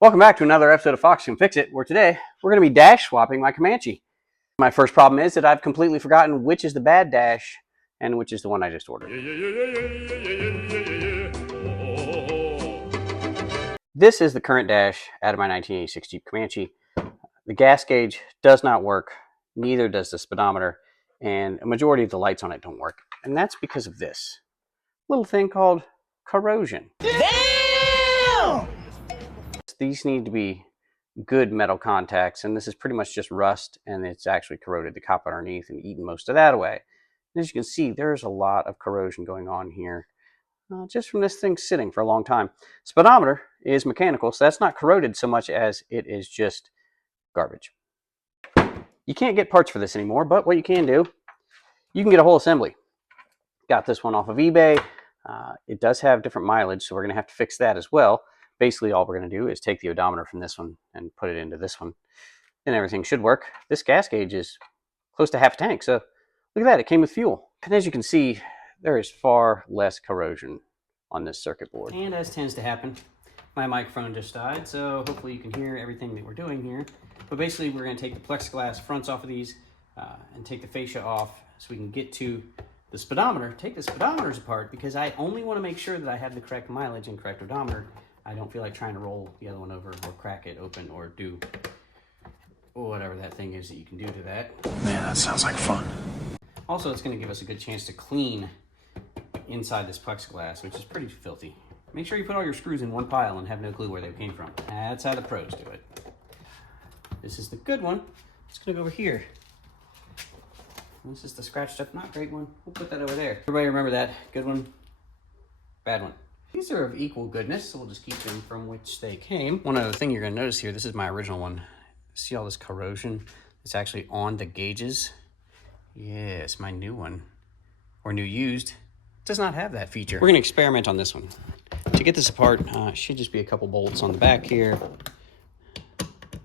Welcome back to another episode of Fox Can Fix It, where today we're going to be dash swapping my Comanche. My first problem is that I've completely forgotten which is the bad dash and which is the one I just ordered. This is the current dash out of my 1986 Jeep Comanche. The gas gauge does not work, neither does the speedometer, and a majority of the lights on it don't work. And that's because of this little thing called corrosion. Damn! These need to be good metal contacts, and this is pretty much just rust, and it's actually corroded the copper underneath and eaten most of that away. And as you can see, there's a lot of corrosion going on here, just from this thing sitting for a long time. Speedometer is mechanical, so that's not corroded so much as it is just garbage. You can't get parts for this anymore, but what you can do, you can get a whole assembly. Got this one off of eBay. It does have different mileage, so we're going to have to fix that as well. Basically, all we're going to do is take the odometer from this one and put it into this one. Then everything should work. This gas gauge is close to half a tank, so look at that. It came with fuel. And as you can see, there is far less corrosion on this circuit board. And as tends to happen, my microphone just died, so hopefully you can hear everything that we're doing here. But basically, we're going to take the plexiglass fronts off of these and take the fascia off so we can get to the speedometer. Take the speedometers apart because I only want to make sure that I have the correct mileage and correct odometer. I don't feel like trying to roll the other one over or crack it open or do whatever that thing is that you can do to that. Man, that sounds like fun. Also, it's going to give us a good chance to clean inside this plexiglass, which is pretty filthy. Make sure you put all your screws in one pile and have no clue where they came from. That's how the pros do it. This is the good one. It's going to go over here. This is the scratched up, not great one. We'll put that over there. Everybody remember that. Good one, bad one. These are of equal goodness, so we'll just keep them from which they came. One other thing you're going to notice here, this is my original one. See all this corrosion? It's actually on the gauges. Yes, my new one, or new used, does not have that feature. We're going to experiment on this one. To get this apart, should just be a couple bolts on the back here.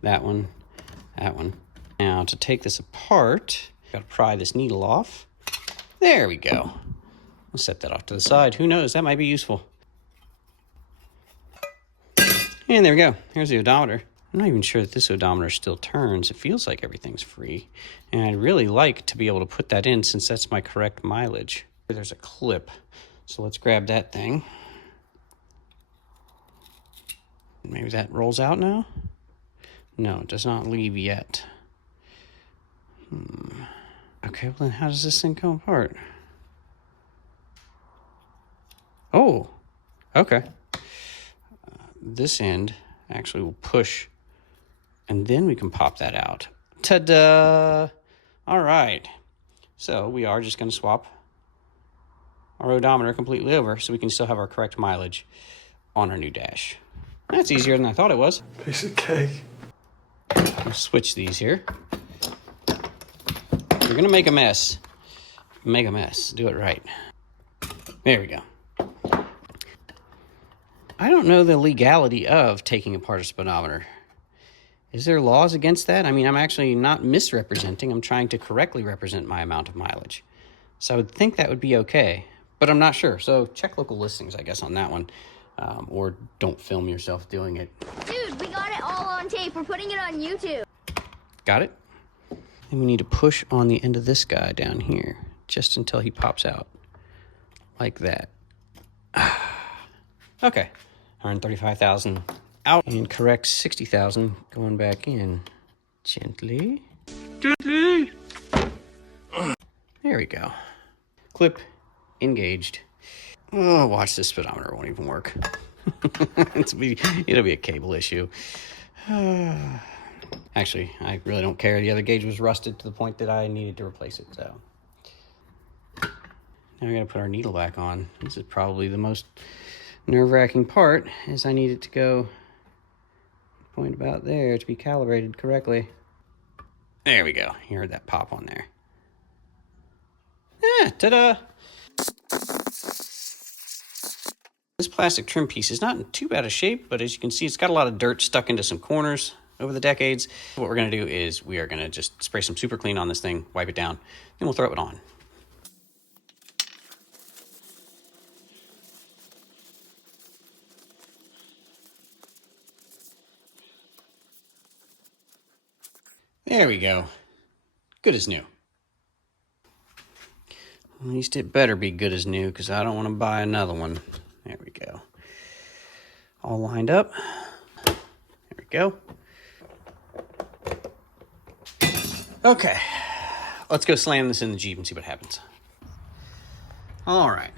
That one, that one. Now, to take this apart, got to pry this needle off. There we go. We'll set that off to the side. Who knows? That might be useful. And there we go. Here's the odometer. I'm not even sure that this odometer still turns. It feels like everything's free. And I'd really like to be able to put that in since that's my correct mileage. There's a clip. So let's grab that thing. Maybe that rolls out now? No, it does not leave yet. Okay, well then how does this thing come apart? Oh, okay. This end actually will push, and then we can pop that out. Ta-da! All right. So we are just going to swap our odometer completely over so we can still have our correct mileage on our new dash. That's easier than I thought it was. Piece of cake. We'll switch these here. You're going to make a mess. Make a mess. Do it right. There we go. I don't know the legality of taking apart a speedometer. Is there laws against that? I mean, I'm actually not misrepresenting. I'm trying to correctly represent my amount of mileage. So I would think that would be okay, but I'm not sure. So check local listings, I guess, on that one. Or don't film yourself doing it. Dude, we got it all on tape. We're putting it on YouTube. Got it? And we need to push on the end of this guy down here, just until he pops out. Like that. Okay. 135,000 out and correct 60,000 going back in. Gently. Gently. There we go. Clip engaged. Oh, watch this speedometer. It won't even work. It'll be a cable issue. Actually, I really don't care. The other gauge was rusted to the point that I needed to replace it. So now we got to put our needle back on. This is probably the most nerve-wracking part, is I need it to go point about there to be calibrated correctly. There we go. You heard that pop on there. Yeah, ta-da! This plastic trim piece is not in too bad a shape, but as you can see, it's got a lot of dirt stuck into some corners over the decades. What we're going to do is we are going to just spray some super clean on this thing, wipe it down, then we'll throw it on. There we go. Good as new. At least it better be good as new, because I don't want to buy another one. There we go. All lined up. There we go. Okay. Let's go slam this in the Jeep and see what happens. All right.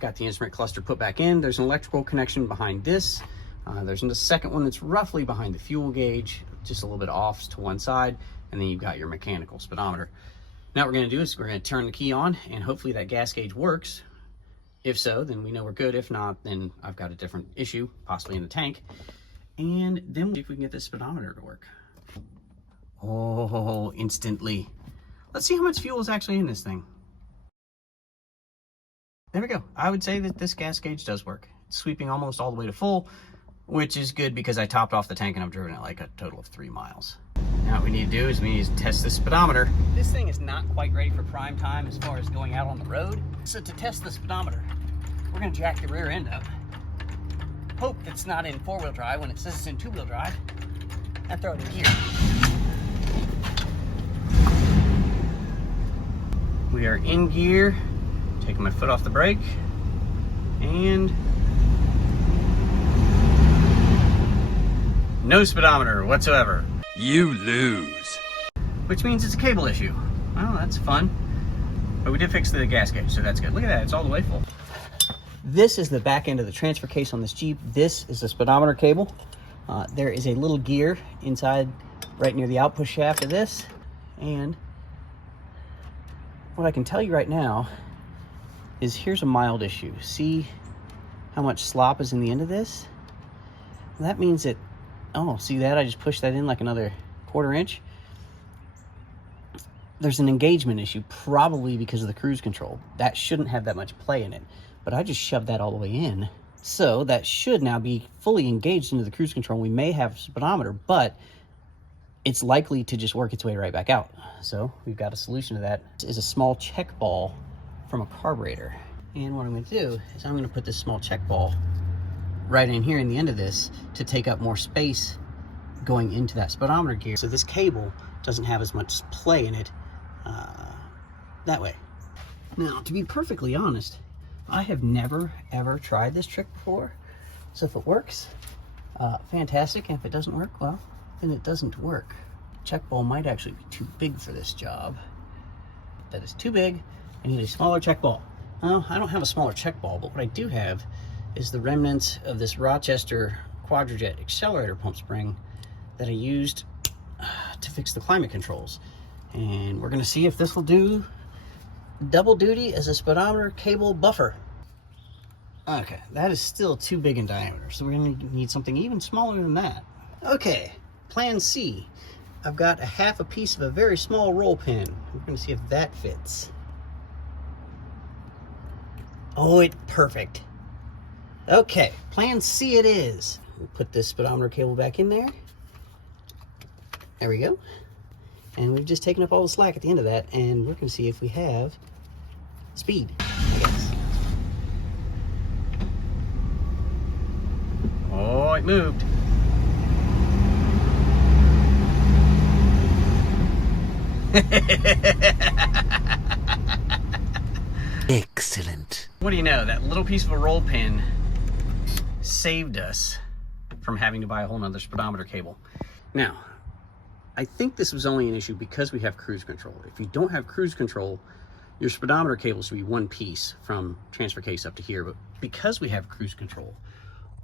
Got the instrument cluster put back in. There's an electrical connection behind this. There's a second one that's roughly behind the fuel gauge, just a little bit off to one side. And then you've got your mechanical speedometer. Now what we're going to do is we're going to turn the key on, and hopefully that gas gauge works. If so, then we know we're good. If not, then I've got a different issue, possibly in the tank. And then we'll see if we can get this speedometer to work. Oh, instantly. Let's see how much fuel is actually in this thing. There we go. I would say that this gas gauge does work. It's sweeping almost all the way to full, which is good because I topped off the tank and I've driven it like a total of 3 miles. Now what we need to do is we need to test the speedometer. This thing is not quite ready for prime time as far as going out on the road. So to test the speedometer, we're gonna jack the rear end up. Hope it's not in 4-wheel drive when it says it's in 2-wheel drive. And throw it in gear. We are in gear. Taking my foot off the brake. And no speedometer whatsoever. You lose. Which means it's a cable issue. Well, that's fun. But we did fix the gas gauge, so that's good. Look at that, it's all the way full. This is the back end of the transfer case on this Jeep. This is the speedometer cable. There is a little gear inside right near the output shaft of this. And what I can tell you right now is here's a mild issue. See how much slop is in the end of this? Well, that means that, oh, see that? I just pushed that in like another 1/4 inch. There's an engagement issue, probably because of the cruise control. That shouldn't have that much play in it, but I just shoved that all the way in. So that should now be fully engaged into the cruise control. We may have a speedometer, but it's likely to just work its way right back out. So we've got a solution to that. This is a small check ball from a carburetor. And what I'm gonna do is I'm gonna put this small check ball right in here in the end of this to take up more space going into that speedometer gear. So this cable doesn't have as much play in it that way. Now, to be perfectly honest, I have never ever tried this trick before. So if it works, fantastic. And if it doesn't work, well, then it doesn't work. Check ball might actually be too big for this job. That is too big. I need a smaller check ball. Well, I don't have a smaller check ball, but what I do have is the remnants of this Rochester Quadrajet accelerator pump spring that I used to fix the climate controls. And we're gonna see if this will do double duty as a speedometer cable buffer. Okay, that is still too big in diameter, so we're gonna need something even smaller than that. Okay, plan C. I've got a 1/2 piece of a very small roll pin. We're gonna see if that fits. Oh, it's perfect. Okay, plan C it is. We'll put this speedometer cable back in there. There we go. And we've just taken up all the slack at the end of that, and we're gonna see if we have speed, I guess. Oh, it moved. Excellent. What do you know? That little piece of a roll pin saved us from having to buy a whole nother speedometer cable. Now, I think this was only an issue because we have cruise control. If you don't have cruise control, your speedometer cable should be one piece from transfer case up to here. But because we have cruise control,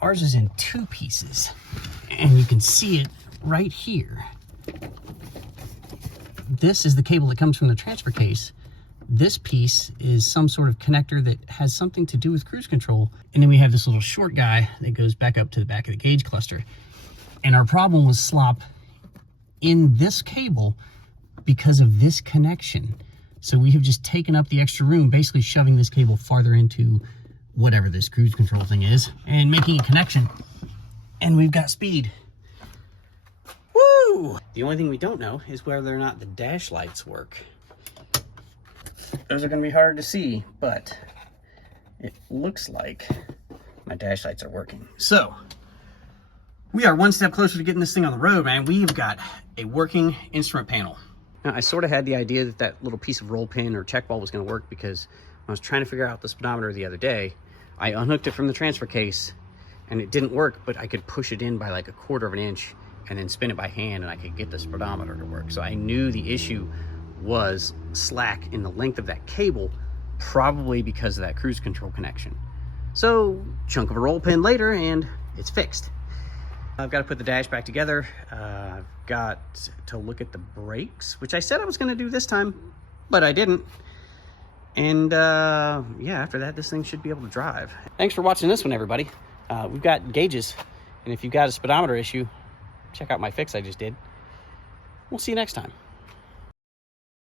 ours is in 2 pieces. And you can see it right here. This is the cable that comes from the transfer case. This piece is some sort of connector that has something to do with cruise control. And then we have this little short guy that goes back up to the back of the gauge cluster. And our problem was slop in this cable because of this connection. So we have just taken up the extra room, basically shoving this cable farther into whatever this cruise control thing is and making a connection. And we've got speed. Woo! The only thing we don't know is whether or not the dash lights work. Those are going to be hard to see, but it looks like my dash lights are working. So We are one step closer to getting this thing on the road, man. We've got a working instrument panel. Now, I sort of had the idea that that little piece of roll pin or check ball was going to work because when I was trying to figure out the speedometer the other day, I unhooked it from the transfer case and it didn't work, but I could push it in by like 1/4 of an inch and then spin it by hand and I could get the speedometer to work. So I knew the issue was slack in the length of that cable, probably because of that cruise control connection. So, chunk of a roll pin later and it's fixed. I've got to put the dash back together. I've got to look at the brakes, which I said I was going to do this time, but I didn't. And yeah, after that, this thing should be able to drive. Thanks for watching this one, everybody. We've got gauges, and if you've got a speedometer issue, check out my fix I just did. We'll see you next time.